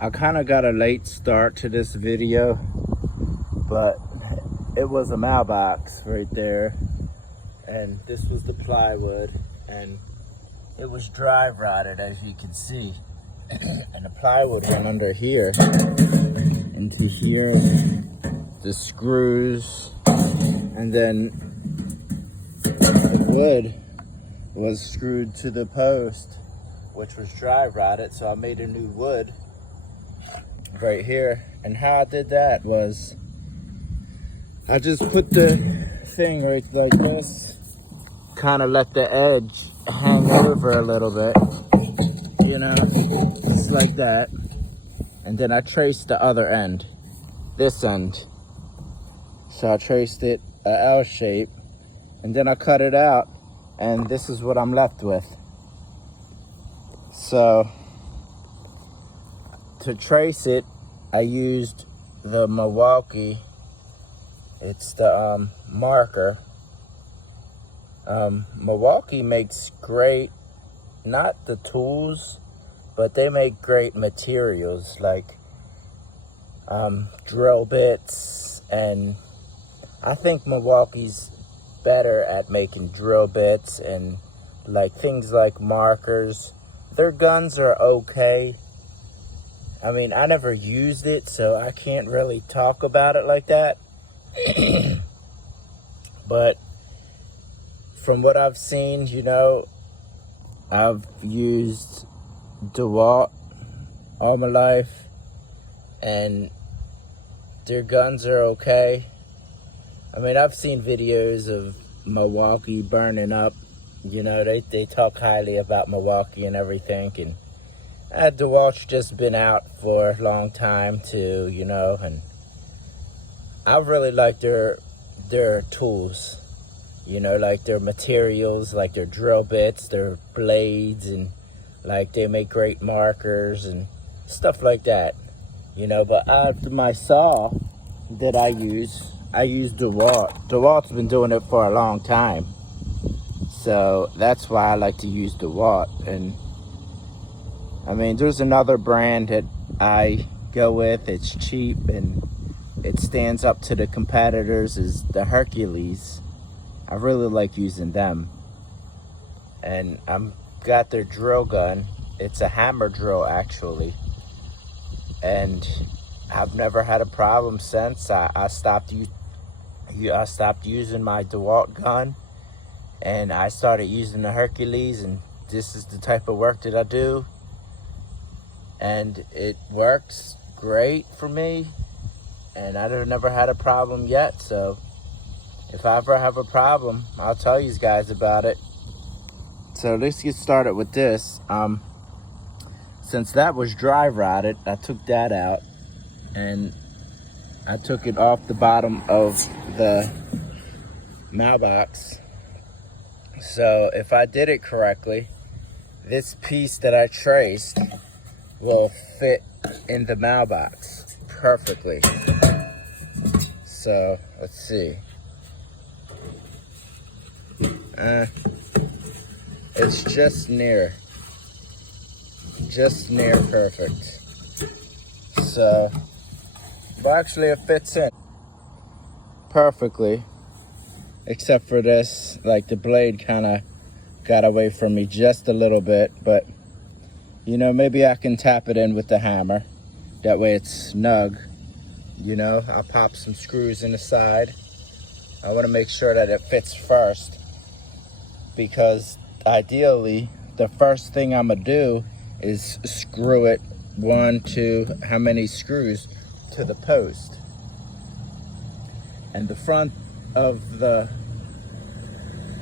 I kind of got a late start to this video, but it was a mailbox right there, and this was the plywood, and it was dry rotted, as you can see. And the plywood went under here, into here, the screws, and then the wood was screwed to the post, which was dry rotted, so I made a new wood right here. And how I did that was I just put the thing right like this, kind of let the edge hang over a little bit, you know, just like that. And then I traced the other end, this end. So I traced it a L shape, and then I cut it out, and this is what I'm left with. So to trace it, I used the Milwaukee. It's the marker. Milwaukee makes great, not the tools, but they make great materials like drill bits, and I think Milwaukee's better at making drill bits and like things like markers. Their guns are okay. I mean, I never used it, so I can't really talk about it like that. But from what I've seen, you know, I've used DeWalt all my life, and their guns are okay. I mean, I've seen videos of Milwaukee burning up. You know, they talk highly about Milwaukee and everything, and DeWalt's just been out for a long time too, you know, and I really like their tools, you know, like their materials, like their drill bits, their blades, and like they make great markers and stuff like that, you know. But my saw that I use DeWalt. DeWalt's been doing it for a long time, so that's why I like to use DeWalt. And I mean, there's another brand that I go with. It's cheap and it stands up to the competitors, is the Hercules. I really like using them. And I'm got their drill gun. It's a hammer drill, actually. And I've never had a problem since. I stopped using my DeWalt gun, and I started using the Hercules, and this is the type of work that I do. And it works great for me, and I've never had a problem yet. So if I ever have a problem, I'll tell you guys about it. So let's get started with this. Since that was dry rotted, I took that out, and I took it off the bottom of the mailbox. So if I did it correctly, this piece that I traced will fit in the mailbox perfectly. So let's see. It's just near perfect. So, well, actually it fits in perfectly, except for this, like the blade kind of got away from me just a little bit, but you know, maybe I can tap it in with the hammer. That way it's snug. You know, I'll pop some screws in the side. I want to make sure that it fits first, because ideally, the first thing I'm going to do is screw it 1, 2, how many screws to the post. And the front of the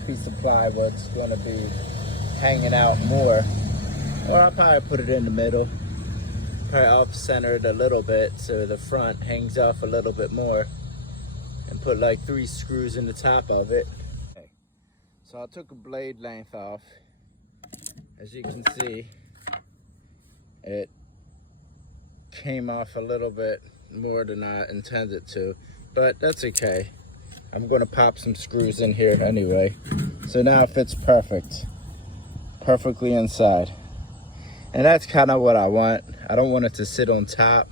piece of plywood's going to be hanging out more. Or I'll probably put it in the middle, probably off-centered a little bit so the front hangs off a little bit more, and put like 3 screws in the top of it. Okay. So I took a blade length off. As you can see, it came off a little bit more than I intended to, but that's okay. I'm going to pop some screws in here anyway. So now it fits perfectly inside. And that's kind of what I want. I don't want it to sit on top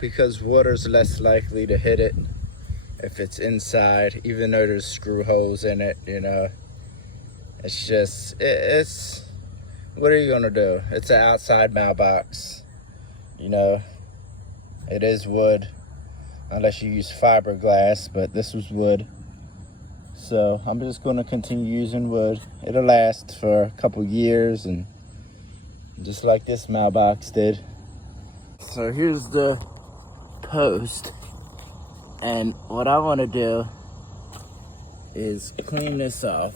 because water's less likely to hit it if it's inside, even though there's screw holes in it, you know. It's just, it's what are you gonna do? It's an outside mailbox, you know. It is wood, unless you use fiberglass, but this was wood. So I'm just gonna continue using wood. It'll last for a couple years, and just like this mailbox did. So here's the post, and what I wanna do is clean this off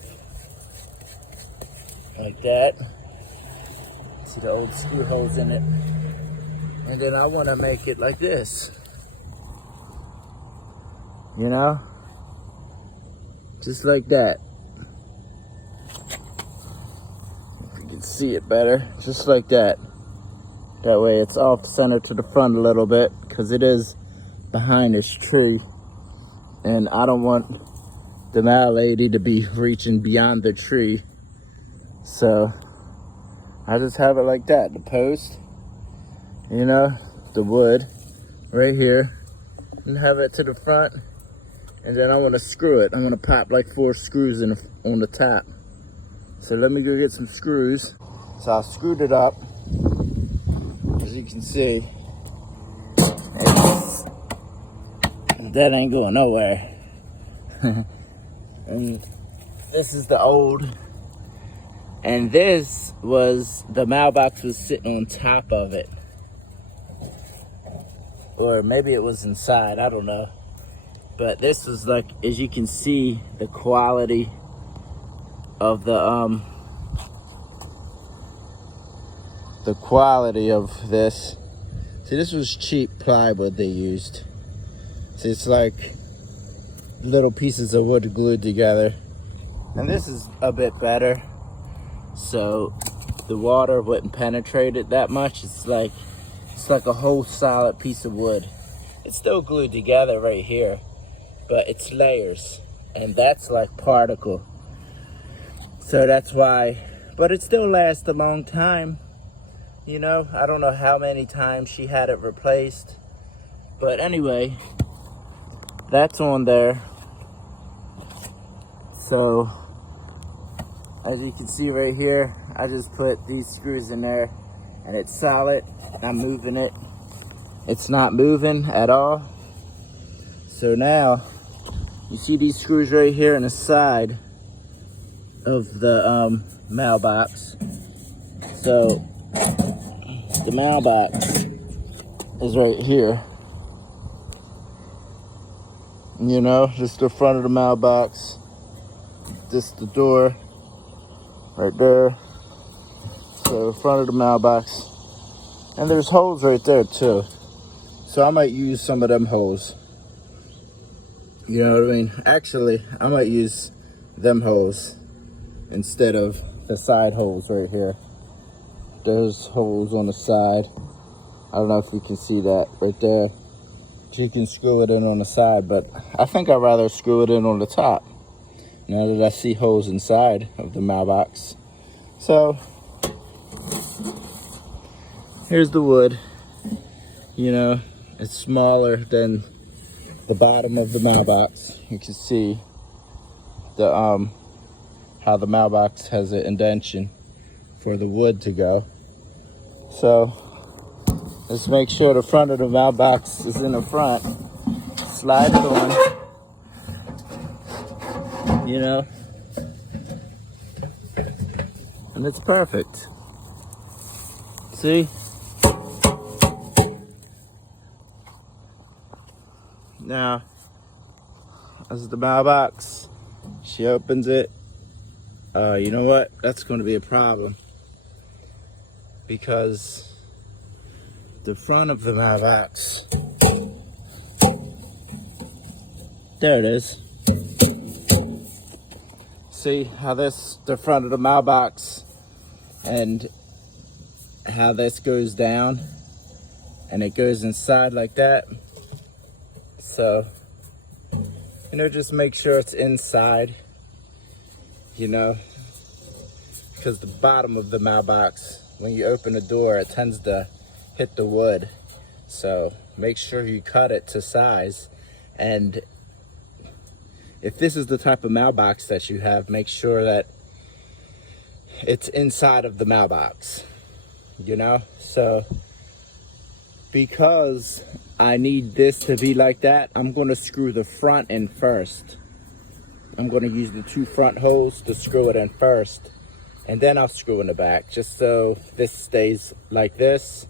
like that. See the old screw holes in it. And then I want to make it like this. You know? Just like that. If you can see it better. Just like that. That way it's off center to the front a little bit, because it is behind this tree. And I don't want the mail lady to be reaching beyond the tree. So I just have it like that. The post, you know, the wood right here, and have it to the front. And then I want to screw it. I'm going to pop like 4 screws in on the top. So let me go get some screws. So I screwed it up, as you can see. That ain't going nowhere. And this is the old. And this was, the mailbox was sitting on top of it. Or maybe it was inside, I don't know. But this was like, as you can see, the quality of the quality of this. See, this was cheap plywood they used. See, it's like little pieces of wood glued together. And this is a bit better. So the water wouldn't penetrate it that much. It's like a whole solid piece of wood. It's still glued together right here, but it's layers, and that's like particle. So that's why, but it still lasts a long time. You know, I don't know how many times she had it replaced, but anyway, that's on there. So as you can see right here, I just put these screws in there, and it's solid. I'm moving it. It's not moving at all. So now, you see these screws right here on the side of the mailbox. So the mailbox is right here. You know, just the front of the mailbox. Just the door. Right there. So the front of the mailbox. And there's holes right there too. So I might use some of them holes. You know what I mean? Actually, I might use them holes instead of the side holes right here. There's holes on the side. I don't know if you can see that right there. You can screw it in on the side, but I think I'd rather screw it in on the top. Now that I see holes inside of the mailbox. So, here's the wood. You know, it's smaller than the bottom of the mailbox. You can see the how the mailbox has an indentation for the wood to go. So, let's make sure the front of the mailbox is in the front. Slide it on. You know, and it's perfect. See? Now, this is the mailbox. She opens it. You know what? That's going to be a problem, because the front of the mailbox, there it is. See how this, the front of the mailbox, and how this goes down, and it goes inside like that. So, you know, just make sure it's inside, you know, because the bottom of the mailbox, when you open the door, it tends to hit the wood. So make sure you cut it to size. And if this is the type of mailbox that you have, make sure that it's inside of the mailbox, you know? So because I need this to be like that, I'm gonna screw the front in first. I'm gonna use the 2 front holes to screw it in first, and then I'll screw in the back, just so this stays like this,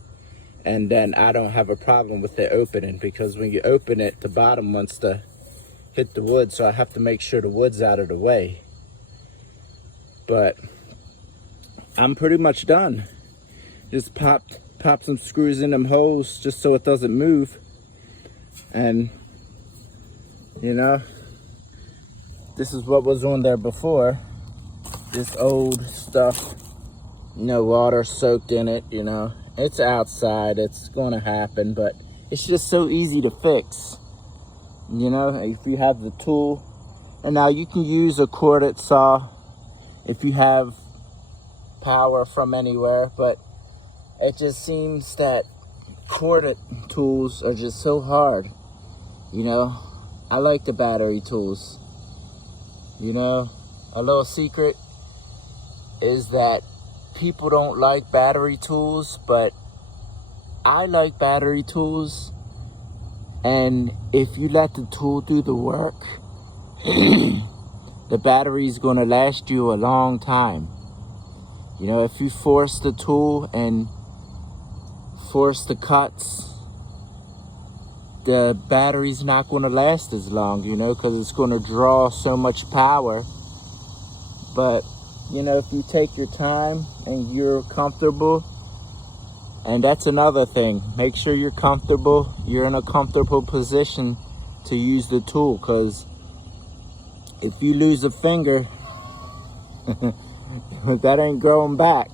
and then I don't have a problem with it opening, because when you open it, the bottom wants to hit the wood, so I have to make sure the wood's out of the way. But I'm pretty much done. Just pop some screws in them holes just so it doesn't move. And you know, this is what was on there before. This old stuff, you know, water soaked in it, you know. It's outside, it's gonna happen, but it's just so easy to fix. You know, if you have the tool. And now you can use a corded saw if you have power from anywhere, but it just seems that corded tools are just so hard. You know, I like the battery tools. You know, a little secret is that people don't like battery tools, but I like battery tools. And if you let the tool do the work, the battery is going to last you a long time. You know, if you force the tool and force the cuts, the battery's not going to last as long, you know, because it's going to draw so much power. But, you know, if you take your time and you're comfortable, and that's another thing, make sure you're comfortable, you're in a comfortable position to use the tool, because if you lose a finger, that ain't growing back.